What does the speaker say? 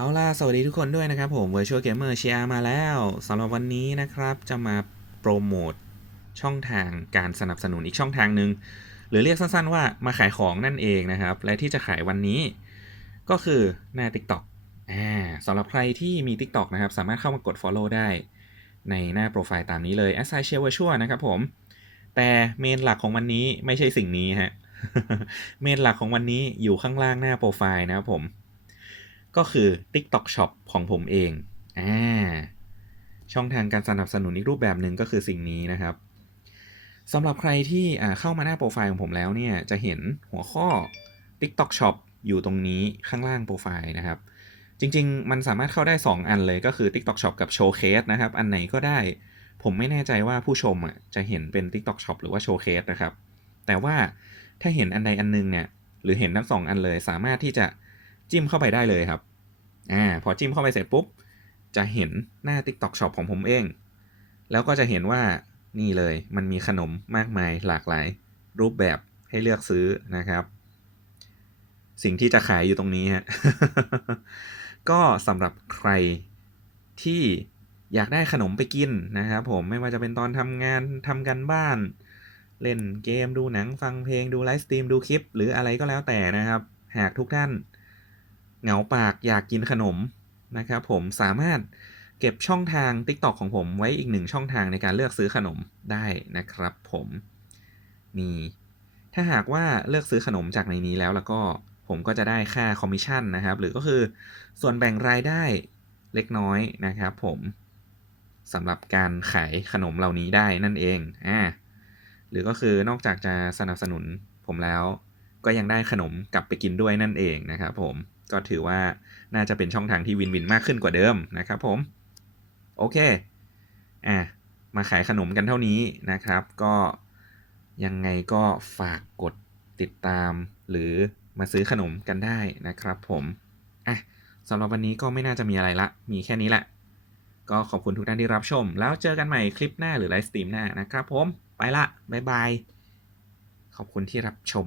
เอาล่ะ สวัสดีทุกคนด้วยนะครับผม Virtual Gamer เชียร์มาแล้วสำหรับวันนี้นะครับ จะมาโปรโมทช่องทางการสนับสนุนอีกช่องทางหนึ่งหรือเรียกสั้นๆว่ามาขายของนั่นเองนะครับ และที่จะขายวันนี้ ก็คือหน้า TikTok อ่าสำหรับใครที่มี TikTok นะครับ สามารถเข้ามากด Follow ได้ในหน้าโปรไฟล์ตามนี้เลย a s i g n Share Virtual นะครับผม แต่เมนหลักของวันนี้ไม่ใช่สิ่งนี้ฮะเมนหลักของวันนี้อยู่ข้างล่างหน้าโปรไฟล์นะครับผม ก็คือ TikTok Shop ของผมเองอ่าช่องทางการสนับสนุนอีกรูปแบบหนึ่งก็คือสิ่งนี้นะครับสำหรับใครที่เข้ามาหน้าโปรไฟล์ของผมแล้วเนี่ยจะเห็นหัวข้อ TikTok Shop อยู่ตรงนี้ข้างล่างโปรไฟล์นะครับ จริง ๆ มันสามารถเข้าได้ 2 อันเลยก็คือ TikTok Shop กับ Showcase นะครับ อันไหนก็ได้ ผมไม่แน่ใจว่าผู้ชมอะจะเห็นเป็น TikTok Shop หรือว่า Showcase นะครับ แต่ว่าถ้าเห็นอันใดอันหนึงเนี่ยหรือเห็นทั้งสองอันเลยสามารถที่จะ จิ้มเข้าไปได้เลยครับอ่าพอจิ้มเข้าไปเสร็จปุ๊บ จะเห็นหน้า TikTok Shop ของผมเอง แล้วก็จะเห็นว่านี่เลยมันมีขนมมากมายหลากหลาย รูปแบบให้เลือกซื้อนะครับ สิ่งที่จะขายอยู่ตรงนี้ฮะก็สำหรับใครที่อยากได้ขนมไปกินนะครับผมไม่ว่าจะเป็นตอนทำงานทำกันบ้าน เล่นเกมดูหนังฟังเพลงดูไลฟ์สตรีมดูคลิป หรืออะไรก็แล้วแต่นะครับ หากทุกท่าน เหงาปากอยากกินขนมนะครับผมสามารถเก็บช่องทาง TikTok ของผมไว้อีกหนึ่งช่องทางในการเลือกซื้อขนมได้นะครับผมนี่ถ้าหากว่าเลือกซื้อขนมจากในนี้แล้วแล้วก็ผมก็จะได้ค่าคอมมิชชั่นนะครับ หรือก็คือส่วนแบ่งรายได้เล็กน้อยนะครับผมสำหรับการขายขนมเหล่านี้ได้นั่นเองอ่าหรือก็คือนอกจากจะสนับสนุนผมแล้ว ก็ยังได้ขนมกลับไปกินด้วยนั่นเองนะครับผม ก็ถือว่าน่าจะเป็นช่องทางที่วินวินมากขึ้นกว่าเดิมนะครับผม โอเค อะ มาขายขนมกันเท่านี้นะครับ ก็ยังไงก็ฝากกดติดตาม หรือมาซื้อขนมกันได้นะครับผม อะสำหรับวันนี้ก็ไม่น่าจะมีอะไรละ มีแค่นี้แหละก็ขอบคุณทุกท่านที่รับชม แล้วเจอกันใหม่คลิปหน้าหรือไลฟ์สตรีมหน้านะครับผม ไปละ บ๊ายบาย ขอบคุณที่รับชม